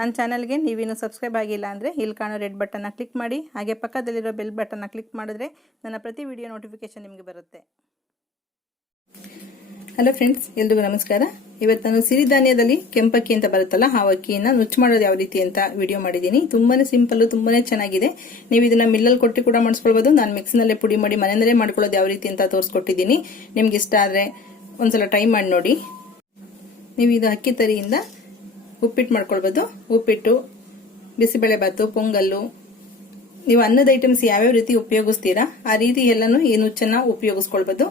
ನನ್ನ ಚಾನಲ್ಗೆ ನೀವಿನ್ನೂ ಸಬ್ಸ್ಕ್ರೈಬ್ ಆಗಿಲ್ಲ ಅಂದರೆ ಇಲ್ಲಿ ಕಾಣೋ ರೆಡ್ ಬಟನ್ನ ಕ್ಲಿಕ್ ಮಾಡಿ, ಹಾಗೆ ಪಕ್ಕದಲ್ಲಿರೋ ಬೆಲ್ ಬಟನ್ನ ಕ್ಲಿಕ್ ಮಾಡಿದ್ರೆ ನನ್ನ ಪ್ರತಿ ವಿಡಿಯೋ ನೋಟಿಫಿಕೇಶನ್ ನಿಮಗೆ ಬರುತ್ತೆ. ಹಲೋ ಫ್ರೆಂಡ್ಸ್, ಎಲ್ರಿಗೂ ನಮಸ್ಕಾರ. ಇವತ್ತು ನಾನು ಸಿರಿಧಾನ್ಯದಲ್ಲಿ ಕೆಂಪಕ್ಕಿ ಅಂತ ಬರುತ್ತಲ್ಲ, ಆ ಅಕ್ಕಿಯನ್ನು ನುಚ್ಚು ಮಾಡೋದು ಯಾವ ರೀತಿ ಅಂತ ವಿಡಿಯೋ ಮಾಡಿದ್ದೀನಿ. ತುಂಬಾನೇ ಸಿಂಪಲ್, ತುಂಬಾನೇ ಚೆನ್ನಾಗಿದೆ. ನೀವು ಇದನ್ನ ಮಿಲ್ಲಲ್ಲಿ ಕೊಟ್ಟು ಕೂಡ ಮಾಡಿಸ್ಕೊಳ್ಬಹುದು. ನಾನು ಮಿಕ್ಸ್ನಲ್ಲೇ ಪುಡಿ ಮಾಡಿ ಮನೆಯಲ್ಲೇ ಮಾಡ್ಕೊಳ್ಳೋದು ಯಾವ ರೀತಿ ಅಂತ ತೋರಿಸ್ಕೊಟ್ಟಿದ್ದೀನಿ. ನಿಮ್ಗೆ ಇಷ್ಟ ಆದರೆ ಒಂದ್ಸಲ ಟ್ರೈ ಮಾಡಿ ನೋಡಿ. ನೀವು ಇದು ಅಕ್ಕಿ ತರಿಯಿಂದ ಉಪ್ಪಿಟ್ಟು ಮಾಡ್ಕೊಳ್ಬಹುದು. ಉಪ್ಪಿಟ್ಟು, ಬಿಸಿಬೇಳೆಬಾತು, ಪೊಂಗಲ್ಲು, ನೀವು ಅನ್ನದ ಐಟಮ್ಸ್ ಯಾವ್ಯಾವ ರೀತಿ ಉಪಯೋಗಿಸ್ತೀರಾ ಆ ರೀತಿ ಎಲ್ಲಾನು ಈ ನುಚ್ಚನ್ನ ಉಪಯೋಗಿಸ್ಕೊಳ್ಬಹುದು.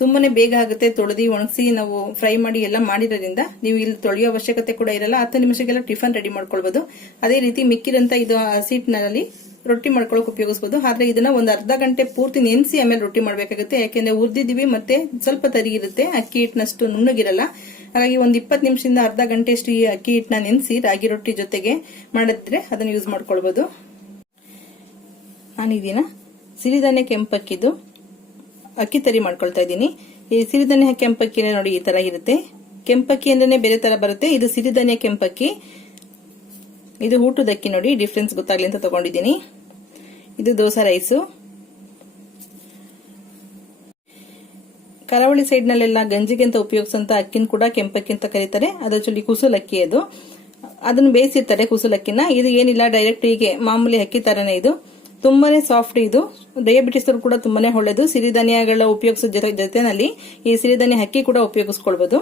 ತುಂಬಾನೇ ಬೇಗ ಆಗುತ್ತೆ. ತೊಳೆದಿ ಒಣಗಿಸಿ ನಾವು ಫ್ರೈ ಮಾಡಿ ಎಲ್ಲ ಮಾಡಿರೋದ್ರಿಂದ ನೀವು ಇಲ್ಲಿ ತೊಳೆಯೋ ಅವಶ್ಯಕತೆ ಕೂಡ ಇರಲ್ಲ. 10 ನಿಮಿಷಕ್ಕೆಲ್ಲ ಟಿಫನ್ ರೆಡಿ ಮಾಡ್ಕೊಳ್ಬಹುದು. ಅದೇ ರೀತಿ ಮಿಕ್ಕಿರಂತ ಇದು ಹಸಿಟ್ಟಿನಲ್ಲಿ ರೊಟ್ಟಿ ಮಾಡ್ಕೊಳಕ್ ಉಪಯೋಗಿಸಬಹುದು. ಆದ್ರೆ ಇದನ್ನ ಒಂದು ಅರ್ಧ ಗಂಟೆ ಪೂರ್ತಿ ನೆನೆಸಿ ಆಮೇಲೆ ರೊಟ್ಟಿ ಮಾಡ್ಬೇಕಾಗುತ್ತೆ. ಯಾಕೆಂದ್ರೆ ಹುರಿದಿದೀವಿ ಮತ್ತೆ ಸ್ವಲ್ಪ ತರಿ ಇರುತ್ತೆ, ಅಕ್ಕಿ ಹಿಟ್ಟಿನಷ್ಟು ನುಣ್ಣಗಿರಲ್ಲ. ಹಾಗಾಗಿ ಒಂದು 20 ನಿಮಿಷದಿಂದ ಅರ್ಧ ಗಂಟೆಷ್ಟು ಈ ಅಕ್ಕಿ ಹಿಟ್ಟನ್ನ ನೆನೆಸಿ ರಾಗಿ ರೊಟ್ಟಿ ಜೊತೆಗೆ ಮಾಡಿದ್ರೆ ಅದನ್ನ ಯೂಸ್ ಮಾಡ್ಕೊಳ್ಬಹುದು. ನಾನು ಇದನ್ನ ಸಿರಿಧಾನ್ಯ ಕೆಂಪಕ್ಕಿದು ಅಕ್ಕಿ ತರಿ ಮಾಡ್ಕೊಳ್ತಾ ಇದ್ದೀನಿ. ಈ ಸಿರಿಧಾನ್ಯ ಕೆಂಪಕ್ಕಿನೇ ನೋಡಿ ಈ ತರ ಇರುತ್ತೆ. ಕೆಂಪಕ್ಕಿ ಅಂದ್ರೆ ಬೇರೆ ತರ ಬರುತ್ತೆ. ಇದು ಸಿರಿಧಾನ್ಯ ಕೆಂಪಕ್ಕಿ, ಇದು ಊಟದ ಅಕ್ಕಿ. ನೋಡಿ ಡಿಫ್ರೆನ್ಸ್ ಗೊತ್ತಾಗ್ಲಿ ಅಂತ ತಗೊಂಡಿದ್ದೀನಿ. ಇದು ದೋಸಾ ರೈಸು. ಕರಾವಳಿ ಸೈಡ್ ನಲ್ಲೆಲ್ಲ ಗಂಜಿಗೆ ಅಂತ ಉಪಯೋಗಿಸಂತ ಅಕ್ಕಿನ ಕೂಡ ಕೆಂಪಕ್ಕಿ ಅಂತ ಕರೀತಾರೆ. ಅದು ಆಕ್ಚುಲಿ ಕುಸುಲಕ್ಕಿ. ಅದನ್ನು ಬೇಯಿಸಿರ್ತಾರೆ ಕುಸುಲಕ್ಕಿನ. ಇದು ಏನಿಲ್ಲ, ಡೈರೆಕ್ಟ್ ಹೀಗೆ ಮಾಮೂಲಿ ಅಕ್ಕಿ ತರನೇ. ಇದು ತುಂಬಾನೇ ಸಾಫ್ಟ್. ಇದು ಡಯಾಬಿಟಿಸ್ ಕೂಡ ತುಂಬಾನೇ ಒಳ್ಳೇದು. ಸಿರಿಧಾನ್ಯಗಳ ಉಪಯೋಗಿಸೋ ಜೊತೆನಲ್ಲಿ ಈ ಸಿರಿಧಾನ್ಯ ಅಕ್ಕಿ ಕೂಡ ಉಪಯೋಗಿಸ್ಕೊಳ್ಬಹುದು.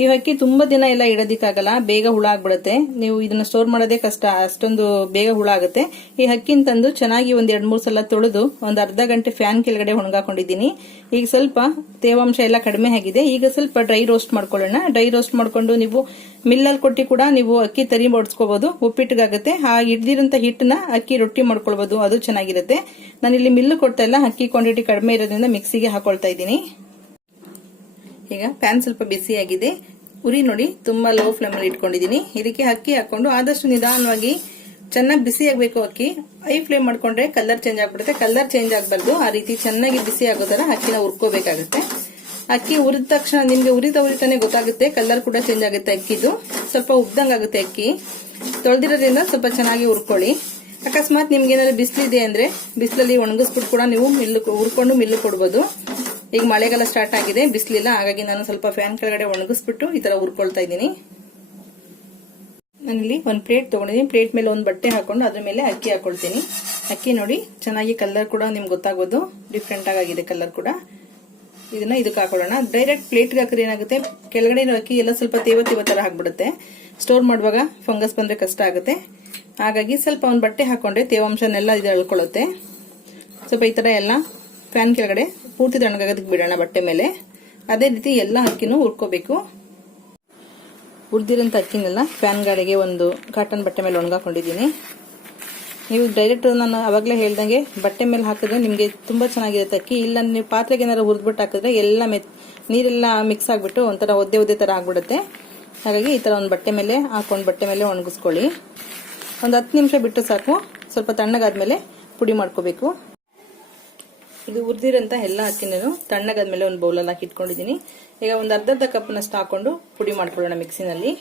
ಈ ಅಕ್ಕಿ ತುಂಬಾ ದಿನ ಎಲ್ಲ ಇಡೋದಿಕ್ಕಾಗಲ್ಲ, ಬೇಗ ಹುಳ ಆಗ್ಬಿಡುತ್ತೆ. ನೀವು ಇದನ್ನ ಸ್ಟೋರ್ ಮಾಡೋದೇ ಕಷ್ಟ, ಅಷ್ಟೊಂದು ಬೇಗ ಹುಳ ಆಗುತ್ತೆ. ಈ ಅಕ್ಕಿನ ತಂದು ಚೆನ್ನಾಗಿ ಒಂದ್ 2-3 ಸಲ ತೊಳೆದು ಒಂದ್ ಅರ್ಧ ಗಂಟೆ ಫ್ಯಾನ್ ಕೆಳಗಡೆ ಒಣಗಾಕೊಂಡಿದ್ದೀನಿ. ಈಗ ಸ್ವಲ್ಪ ತೇವಾಂಶ ಎಲ್ಲ ಕಡಿಮೆ ಆಗಿದೆ. ಈಗ ಸ್ವಲ್ಪ ಡ್ರೈ ರೋಸ್ಟ್ ಮಾಡ್ಕೊಳ್ಳೋಣ. ಡ್ರೈ ರೋಸ್ಟ್ ಮಾಡ್ಕೊಂಡು ನೀವು ಮಿಲ್ಲಲ್ಲಿ ಕೊಟ್ಟಿ ಕೂಡ ನೀವು ಅಕ್ಕಿ ತರಿ ಮಾಡಿಸ್ಕೋಬಹುದು. ಉಪ್ಪಿಟ್ಟಿಗಾಗುತ್ತೆ. ಆ ಹಿಡ್ದಿರಂತ ಹಿಟ್ಟನ್ನ ಅಕ್ಕಿ ರೊಟ್ಟಿ ಮಾಡ್ಕೊಳ್ಬಹುದು, ಅದು ಚೆನ್ನಾಗಿರುತ್ತೆ. ನಾನಿಲ್ಲಿ ಮಿಲ್ಲು ಕೊಡ್ತಾ ಇಲ್ಲ, ಅಕ್ಕಿ ಕ್ವಾಂಟಿಟಿ ಕಡಿಮೆ ಇರೋದ್ರಿಂದ ಮಿಕ್ಸಿಗೆ ಹಾಕೊಳ್ತಾ ಇದ್ದೀನಿ. ಈಗ ಪ್ಯಾನ್ ಸ್ವಲ್ಪ ಬಿಸಿ ಆಗಿದೆ. ಉರಿ ನೋಡಿ ತುಂಬಾ ಲೋ ಫ್ಲೇಮ್ ಅಲ್ಲಿ ಇಟ್ಕೊಂಡಿದ್ದೀನಿ. ಇದಕ್ಕೆ ಅಕ್ಕಿ ಹಾಕೊಂಡು ಆದಷ್ಟು ನಿಧಾನವಾಗಿ ಚೆನ್ನಾಗಿ ಬಿಸಿ ಆಗ್ಬೇಕು. ಅಕ್ಕಿ ಹೈ ಫ್ಲೇಮ್ ಮಾಡ್ಕೊಂಡ್ರೆ ಕಲರ್ ಚೇಂಜ್ ಆಗ್ಬಿಡುತ್ತೆ. ಕಲರ್ ಚೇಂಜ್ ಆಗ್ಬಾರ್ದು. ಆ ರೀತಿ ಚೆನ್ನಾಗಿ ಬಿಸಿ ಆಗೋ ತರ ಅಕ್ಕಿನ ಹುರ್ಕೋಬೇಕಾಗುತ್ತೆ. ಅಕ್ಕಿ ಹುರಿದ ತಕ್ಷಣ ನಿಮ್ಗೆ ಉರಿತಾನೆ ಗೊತ್ತಾಗುತ್ತೆ, ಕಲರ್ ಕೂಡ ಚೇಂಜ್ ಆಗುತ್ತೆ. ಅಕ್ಕಿದು ಸ್ವಲ್ಪ ಉಬ್ದಂಗ್ ಆಗುತ್ತೆ. ಅಕ್ಕಿ ತೊಳೆದಿರೋದ್ರಿಂದ ಸ್ವಲ್ಪ ಚೆನ್ನಾಗಿ ಹುರ್ಕೊಳ್ಳಿ. ಅಕಸ್ಮಾತ್ ನಿಮ್ಗೆ ಏನಾದ್ರು ಬಿಸಿಲಿದೆ ಅಂದ್ರೆ ಬಿಸಿಲಲ್ಲಿ ಒಣಗಿಸ್ಬಿಟ್ಟು ಕೂಡ ನೀವು ಹುರ್ಕೊಂಡು ಮಿಲ್ಲು ಕೊಡ್ಬೋದು. ಈಗ ಮಳೆಗಾಲ ಸ್ಟಾರ್ಟ್ ಆಗಿದೆ, ಬಿಸಿಲಿಲ್ಲ. ಹಾಗಾಗಿ ನಾನು ಸ್ವಲ್ಪ ಫ್ಯಾನ್ ಕೆಳಗಡೆ ಒಣಗಿಸ್ಬಿಟ್ಟು ಈ ತರ ಹುರ್ಕೊಳ್ತಾ ಇದ್ದೀನಿ. ನಾನಿಲ್ಲಿ ಒಂದು ಪ್ಲೇಟ್ ತಗೊಂಡಿದ್ದೀನಿ. ಪ್ಲೇಟ್ ಮೇಲೆ ಒಂದು ಬಟ್ಟೆ ಹಾಕೊಂಡು ಅದ್ರ ಮೇಲೆ ಅಕ್ಕಿ ಹಾಕೊಳ್ತೀನಿ. ಅಕ್ಕಿ ನೋಡಿ ಚೆನ್ನಾಗಿ ಕಲರ್ ಕೂಡ ನಿಮ್ಗೆ ಗೊತ್ತಾಗೋದು, ಡಿಫ್ರೆಂಟ್ ಆಗಿದೆ ಕಲರ್ ಕೂಡ. ಇದನ್ನ ಇದಕ್ಕೆ ಹಾಕೊಳ್ಳೋಣ. ಡೈರೆಕ್ಟ್ ಪ್ಲೇಟ್ಗೆ ಹಾಕಿದ್ರೆ ಏನಾಗುತ್ತೆ, ಕೆಳಗಡೆ ಇರೋ ಅಕ್ಕಿ ಎಲ್ಲ ಸ್ವಲ್ಪ ತೇವ ತರ ಹಾಕ್ಬಿಡುತ್ತೆ. ಸ್ಟೋರ್ ಮಾಡುವಾಗ ಫಂಗಸ್ ಬಂದ್ರೆ ಕಷ್ಟ ಆಗುತ್ತೆ. ಹಾಗಾಗಿ ಸ್ವಲ್ಪ ಒಂದು ಬಟ್ಟೆ ಹಾಕೊಂಡ್ರೆ ತೇವಾಂಶನೆಲ್ಲ ಇದು ಎಳ್ಕೊಳ್ಳುತ್ತೆ. ಸ್ವಲ್ಪ ಈ ತರ ಎಲ್ಲ ಫ್ಯಾನ್ ಕೆಳಗಡೆ ಪೂರ್ತಿ ತಣ್ಣಗಾಗೋದಕ್ಕೆ ಬಿಡೋಣ ಬಟ್ಟೆ ಮೇಲೆ. ಅದೇ ರೀತಿ ಎಲ್ಲ ಅಕ್ಕಿನೂ ಹುರ್ಕೋಬೇಕು. ಹುರಿದಿರೋಂಥ ಅಕ್ಕಿನೆಲ್ಲ ಫ್ಯಾನ್ ಗಾಳಿಗೆ ಒಂದು ಕಾಟನ್ ಬಟ್ಟೆ ಮೇಲೆ ಒಣಗಾಕೊಂಡಿದ್ದೀನಿ. ನೀವು ಡೈರೆಕ್ಟ್ ನಾನು ಅವಾಗಲೇ ಹೇಳ್ದಂಗೆ ಬಟ್ಟೆ ಮೇಲೆ ಹಾಕಿದ್ರೆ ನಿಮಗೆ ತುಂಬಾ ಚೆನ್ನಾಗಿರುತ್ತೆ ಅಕ್ಕಿ. ಇಲ್ಲ ನೀವು ಪಾತ್ರೆಗೆ ಏನಾದ್ರು ಹುರಿದ್ಬಿಟ್ಟು ಹಾಕಿದ್ರೆ ಎಲ್ಲ ನೀರೆಲ್ಲ ಮಿಕ್ಸ್ ಆಗ್ಬಿಟ್ಟು ಒಂಥರ ಒದ್ದೆ ತರ ಆಗ್ಬಿಡುತ್ತೆ. ಹಾಗಾಗಿ ಈ ತರ ಒಂದು ಬಟ್ಟೆ ಮೇಲೆ ಹಾಕೊಂಡು ಬಟ್ಟೆ ಮೇಲೆ ಒಣಗಿಸ್ಕೊಳ್ಳಿ. ಒಂದು 10 ನಿಮಿಷ ಬಿಟ್ಟು ಸಾಕು. ಸ್ವಲ್ಪ ತಣ್ಣಗಾದ್ಮೇಲೆ ಪುಡಿ ಮಾಡ್ಕೋಬೇಕು. ಇದು ಹುರಿದಿರೋಂಥ ಎಲ್ಲ ಅಕ್ಕಿನೂ ತಣ್ಣಗಾದ್ಮೇಲೆ ಒಂದು ಬೌಲಲ್ಲಿ ಹಾಕಿ ಇಟ್ಕೊಂಡಿದ್ದೀನಿ. ಈಗ ಒಂದು ಅರ್ಧ ಕಪ್ನಷ್ಟು ಹಾಕೊಂಡು ಪುಡಿ ಮಾಡ್ಕೊಳ್ಳೋಣ ಮಿಕ್ಸಿನಲ್ಲಿ.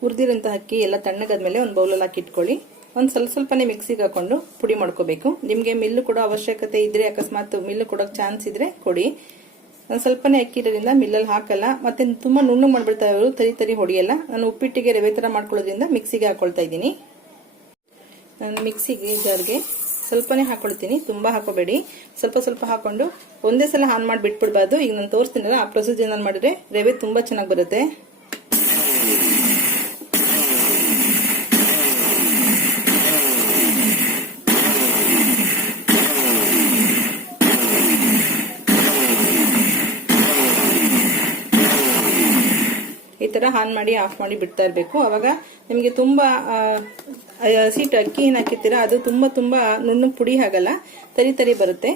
ಹುರಿದಿರೋಂಥ ಅಕ್ಕಿ ಎಲ್ಲ ತಣ್ಣಗಾದ್ಮೇಲೆ ಒಂದು ಬೌಲಲ್ಲಿ ಹಾಕಿ ಇಟ್ಕೊಳ್ಳಿ. ಒಂದು ಸ್ವಲ್ಪನೇ ಮಿಕ್ಸಿಗೆ ಹಾಕೊಂಡು ಪುಡಿ ಮಾಡ್ಕೋಬೇಕು. ನಿಮಗೆ ಮಿಲ್ಲು ಕೊಡೋ ಅವಶ್ಯಕತೆ ಇದ್ರೆ, ಅಕಸ್ಮಾತ್ ಮಿಲ್ಲು ಕೊಡೋಕೆ ಚಾನ್ಸ್ ಇದ್ರೆ ಕೊಡಿ. ಒಂದು ಸ್ವಲ್ಪನೇ ಅಕ್ಕಿ ಇರೋದ್ರಿಂದ ಮಿಲ್ಲಲ್ಲಿ ಹಾಕಲ್ಲ. ಮತ್ತೆ ತುಂಬಾ ನುಣ್ಣಗೆ ಮಾಡ್ಬಿಡ್ತಾ ಇವರು, ತರಿ ಹೊಡಿಯಲ್ಲ. ನಾನು ಉಪ್ಪಿಟ್ಟಿಗೆ ರವೆ ತರ ಮಾಡ್ಕೊಳ್ಳೋದ್ರಿಂದ ಮಿಕ್ಸಿಗೆ ಹಾಕೊಳ್ತಾ ಇದ್ದೀನಿ. ನಾನು ಮಿಕ್ಸಿಗೆ ಜಾರ್ಗೆ ಸ್ವಲ್ಪನೇ ಹಾಕೊಳ್ತೀನಿ, ತುಂಬಾ ಹಾಕೋಬೇಡಿ. ಸ್ವಲ್ಪ ಹಾಕೊಂಡು ಒಂದೇ ಸಲ ಆನ್ ಮಾಡಿ ಬಿಟ್ಬಿಡ್ಬಾರ್ದು. ಈಗ ನಾನು ತೋರಿಸ್ತೀನಲ್ಲ, ಆ ಪ್ರೊಸೀಜರ್ ಮಾಡಿದ್ರೆ ರವೆ ತುಂಬಾ ಚೆನ್ನಾಗಿ ಬರುತ್ತೆ. ಈ ತರ ಆನ್ ಮಾಡಿ ಆಫ್ ಮಾಡಿ ಬಿಡ್ತಾ ಇರಬೇಕು. ಅವಾಗ ನಿಮಗೆ ತುಂಬಾ ಹಸಿಟ್ಟು ಅಕ್ಕಿ ಏನ್ ಹಾಕಿರ್ತೀರಾ ಅದು ತುಂಬಾ ನುಣ್ಣಗೆ ಪುಡಿ ಆಗಲ್ಲ, ತರಿ ಬರುತ್ತೆ.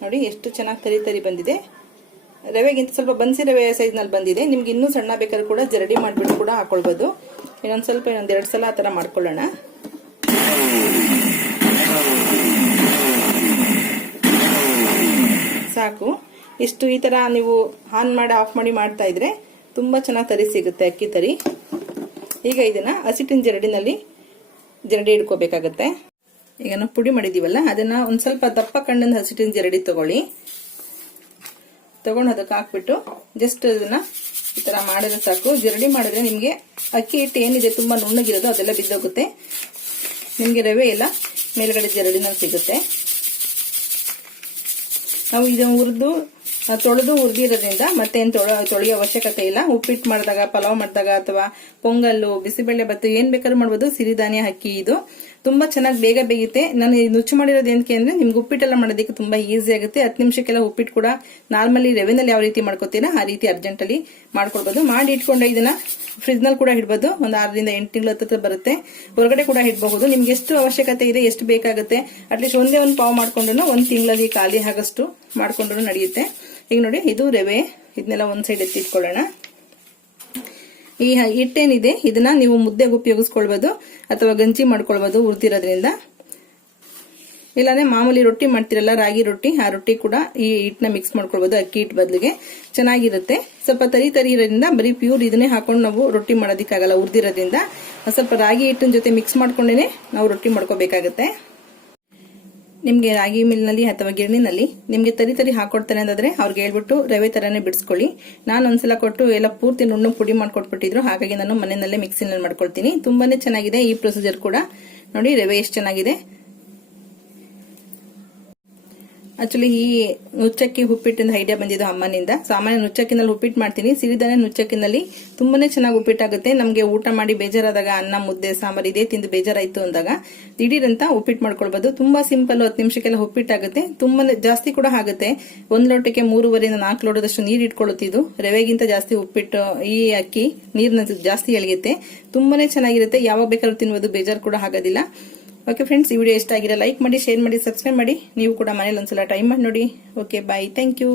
ನೋಡಿ ಎಷ್ಟು ಚೆನ್ನಾಗಿ ತರಿ ಬಂದಿದೆ. ರವೆಗಿಂತ ಸ್ವಲ್ಪ ಬನ್ಸಿ ರವೆ ಸೈಜ್ ನಲ್ಲಿ ಬಂದಿದೆ. ನಿಮ್ಗೆ ಇನ್ನೂ ಸಣ್ಣ ಬೇಕಾದ್ರೂ ಕೂಡ ಜರಡಿ ಮಾಡ್ಬಿಟ್ಟು ಕೂಡ ಹಾಕೊಳ್ಬಹುದು. ಇನ್ನೊಂದ್ 2 ಸಲ ಆ ತರ ಮಾಡ್ಕೊಳ್ಳೋಣ. ಸಾಕು. ಇಷ್ಟು ಈ ತರ ನೀವು ಆನ್ ಮಾಡಿ ಆಫ್ ಮಾಡಿ ಮಾಡ್ತಾ ಇದ್ರೆ ತುಂಬಾ ಚೆನ್ನಾಗಿ ತರಿ ಸಿಗುತ್ತೆ, ಅಕ್ಕಿ ತರಿ. ಈಗ ಇದನ್ನ ಹಸಿಟ್ಟಿನ ಜರಡಿನಲ್ಲಿ ಜರಡಿ ಇಟ್ಕೋಬೇಕಾಗತ್ತೆ. ಈಗ ನಾವು ಪುಡಿ ಮಾಡಿದೀವಲ್ಲ ಅದನ್ನ ಒಂದ್ ಸ್ವಲ್ಪ ದಪ್ಪ ಕಣ್ಣಿಂದ ಹಸಿಟ್ಟಿನ ಜರಡಿ ತಗೊಳ್ಳಿ. ತಗೊಂಡು ಅದಕ್ಕೆ ಹಾಕ್ಬಿಟ್ಟು ಜಸ್ಟ್ ಅದನ್ನ ಈ ತರ ಮಾಡಿದ್ರೆ ಸಾಕು. ಜರಡಿ ಮಾಡಿದ್ರೆ ನಿಮ್ಗೆ ಅಕ್ಕಿ ಹಿಟ್ಟು ಏನಿದೆ ತುಂಬಾ ನುಣ್ಣಗಿರೋದು ಅದೆಲ್ಲ ಬಿದ್ದೋಗುತ್ತೆ. ನಿಮ್ಗೆ ರವೆ ಎಲ್ಲ ಮೇಲ್ಗಡೆ ಜರಡಿನಲ್ಲಿ ಸಿಗುತ್ತೆ. ನಾವು ಇದನ್ನು ತೊಳೆದು ಹುರಿದಿರೋದ್ರಿಂದ ಮತ್ತೆ ತೊಳೆಯೋ ಅವಶ್ಯಕತೆ ಇಲ್ಲ. ಉಪ್ಪಿಟ್ಟು ಮಾಡಿದಾಗ, ಪಲಾವ್ ಮಾಡಿದಾಗ ಅಥವಾ ಪೊಂಗಲ್ಲು, ಬಿಸಿಬೇಳೆ ಬಾತು ಏನ್ ಬೇಕಾದ್ರೂ ಮಾಡ್ಬೋದು. ಸಿರಿಧಾನ್ಯ ಅಕ್ಕಿ ಇದು ತುಂಬಾ ಚೆನ್ನಾಗಿ ಬೇಗ ಬೇಯುತ್ತೆ. ನಾನು ನುಚ್ಚು ಮಾಡಿರೋದು ಏನಕ್ಕೆ ಅಂದ್ರೆ ನಿಮ್ಗೆ ಉಪ್ಪಿಟ್ಟೆಲ್ಲ ಮಾಡೋದಕ್ಕೆ ತುಂಬಾ ಈಸಿ ಆಗುತ್ತೆ. 10 ನಿಮಿಷಕ್ಕೆಲ್ಲ ಉಪ್ಪಿಟ್ಟು ಕೂಡ ನಾರ್ಮಲಿ ರೆವೆನಲ್ಲಿ ಯಾವ ರೀತಿ ಮಾಡ್ಕೋತೀರಾ ಆ ರೀತಿ ಅರ್ಜೆಂಟ್ ಅಲ್ಲಿ ಮಾಡ್ಕೊಡ್ಬೋದು. ಮಾಡಿ ಇಟ್ಕೊಂಡೆ ಇದನ್ನ ಫ್ರಿಜ್ ನಲ್ಲಿ ಕೂಡ ಇಡಬಹುದು. ಒಂದು 6 ರಿಂದ 8 ತಿಂಗಳ ಹತ್ರ ಬರುತ್ತೆ. ಹೊರಗಡೆ ಕೂಡ ಇಡಬಹುದು. ನಿಮ್ಗೆ ಎಷ್ಟು ಅವಶ್ಯಕತೆ ಇದೆ, ಎಷ್ಟು ಬೇಕಾಗುತ್ತೆ, ಅಟ್ಲೀಸ್ಟ್ ಒಂದೇ ಒಂದು ಪಾವ್ ಮಾಡ್ಕೊಂಡ್ರು 1 ತಿಂಗಳಲ್ಲಿ ಖಾಲಿ ಆಗಷ್ಟು ಮಾಡ್ಕೊಂಡ್ರು ನಡೆಯುತ್ತೆ. ಈಗ ನೋಡಿ, ಇದು ರವೆ, ಇದನ್ನೆಲ್ಲ ಒಂದ್ ಸೈಡ್ ಎತ್ತಿಟ್ಕೊಳ್ಳೋಣ. ಈ ಹಿಟ್ಟೇನಿದೆ ಇದನ್ನ ನೀವು ಮುದ್ದೆಗೆ ಉಪಯೋಗಿಸ್ಕೊಳ್ಬಹುದು ಅಥವಾ ಗಂಜಿ ಮಾಡ್ಕೊಳ್ಬಹುದು ಹುರಿದಿರೋದ್ರಿಂದ. ಇಲ್ಲಾಂದ್ರೆ ಮಾಮೂಲಿ ರೊಟ್ಟಿ ಮಾಡ್ತಿರಲ್ಲ, ರಾಗಿ ರೊಟ್ಟಿ, ಆ ರೊಟ್ಟಿ ಕೂಡ ಈ ಹಿಟ್ಟನ್ನ ಮಿಕ್ಸ್ ಮಾಡ್ಕೊಳ್ಬಹುದು. ಅಕ್ಕಿ ಹಿಟ್ಟು ಬದಲಿಗೆ ಚೆನ್ನಾಗಿರುತ್ತೆ. ಸ್ವಲ್ಪ ತರಿ ಇರೋದ್ರಿಂದ ಬರೀ ಪ್ಯೂರ್ ಇದನ್ನೇ ಹಾಕೊಂಡು ನಾವು ರೊಟ್ಟಿ ಮಾಡೋದಕ್ಕಾಗಲ್ಲ. ಹುರಿದಿರೋದ್ರಿಂದ ಸ್ವಲ್ಪ ರಾಗಿ ಹಿಟ್ಟಿನ ಜೊತೆ ಮಿಕ್ಸ್ ಮಾಡ್ಕೊಂಡೇನೆ ನಾವು ರೊಟ್ಟಿ ಮಾಡ್ಕೋಬೇಕಾಗತ್ತೆ. ನಿಮ್ಗೆ ರಾಗಿ ಮಿಲ್ನಲ್ಲಿ ಅಥವಾ ಗಿರಣಿನಲ್ಲಿ ನಿಮ್ಗೆ ತರಿ ಹಾಕೊಡ್ತಾನೆ ಅಂದ್ರೆ ಅವ್ರಿಗೆ ಹೇಳ್ಬಿಟ್ಟು ರವೆ ತರನೇ ಬಿಡಿಸ್ಕೊಳ್ಳಿ. ನಾನು ಒಂದ್ಸಲ ಕೊಟ್ಟು ಎಲ್ಲ ಪೂರ್ತಿ ನುಣ್ಣು ಪುಡಿ ಮಾಡ್ಕೊಟ್ಬಿಟ್ಟಿದ್ರು. ಹಾಗಾಗಿ ನಾನು ಮನೆಯಲ್ಲೇ ಮಿಕ್ಸಿನಲ್ಲಿ ಮಾಡ್ಕೊಳ್ತೀನಿ. ತುಂಬಾನೇ ಚೆನ್ನಾಗಿದೆ ಈ ಪ್ರೊಸೀಜರ್ ಕೂಡ. ನೋಡಿ ರವೆ ಎಷ್ಟು ಚೆನ್ನಾಗಿದೆ. ಆಕ್ಚುಲಿ ಈ ನುಚ್ಚಕ್ಕಿ ಉಪ್ಪಿಟ್ಟಿಂದ ಐಡಿಯಾ ಬಂದಿದ್ದು ಅಮ್ಮನಿಂದ. ಸಾಮಾನ್ಯ ನುಚ್ಚಕ್ಕಿನಲ್ಲಿ ಉಪ್ಪಿಟ್ಟು ಮಾಡ್ತೀನಿ, ಸಿರಿಧಾನ್ಯ ನುಚ್ಚಕ್ಕಿನಲ್ಲಿ ತುಂಬಾನೇ ಚೆನ್ನಾಗಿ ಉಪ್ಪಿಟ್ಟಾಗುತ್ತೆ. ನಮ್ಗೆ ಊಟ ಮಾಡಿ ಬೇಜಾರಾದಾಗ, ಅನ್ನ ಮುದ್ದೆ ಸಾಂಬಾರ್ ಇದೇ ತಿಂದು ಬೇಜಾರಾಯ್ತು ಅಂದಾಗ ದಿಢೀರಂತ ಉಪ್ಪಿಟ್ಟು ಮಾಡ್ಕೊಳ್ಬಹುದು. ತುಂಬಾ ಸಿಂಪಲ್, 10 ನಿಮಿಷಕ್ಕೆಲ್ಲ ಉಪ್ಪಿಟ್ಟಾಗುತ್ತೆ. ತುಂಬಾನೇ ಜಾಸ್ತಿ ಕೂಡ ಆಗುತ್ತೆ. 1 ಲೋಟಕ್ಕೆ 3.5 ರಿಂದ 4 ಲೋಟದಷ್ಟು ನೀರು ಇಟ್ಕೊಳ್ಳುತ್ತಿದ್ದು. ರವೆಗಿಂತ ಜಾಸ್ತಿ ಉಪ್ಪಿಟ್ಟು ಈ ಅಕ್ಕಿ ನೀರಿನ ಜಾಸ್ತಿ ಎಳೆಯುತ್ತೆ. ತುಂಬಾನೇ ಚೆನ್ನಾಗಿರುತ್ತೆ. ಯಾವಾಗ ಬೇಕಾದ್ರೂ ತಿನ್ಬೋದು, ಬೇಜಾರು ಕೂಡ ಆಗೋದಿಲ್ಲ. ಓಕೆ ಫ್ರೆಂಡ್ಸ್, ಈ ವಿಡಿಯೋ ಇಷ್ಟ ಆಗಿರೋ ಲೈಕ್ ಮಾಡಿ, ಶೇರ್ ಮಾಡಿ, ಸಬ್ಸ್ಕ್ರೈಬ್ ಮಾಡಿ. ನೀವು ಕೂಡ ಮನೇಲಿ ಒಂದ್ಸಲ ಟ್ರೈ ಮಾಡಿ ನೋಡಿ. Okay, bye, thank you.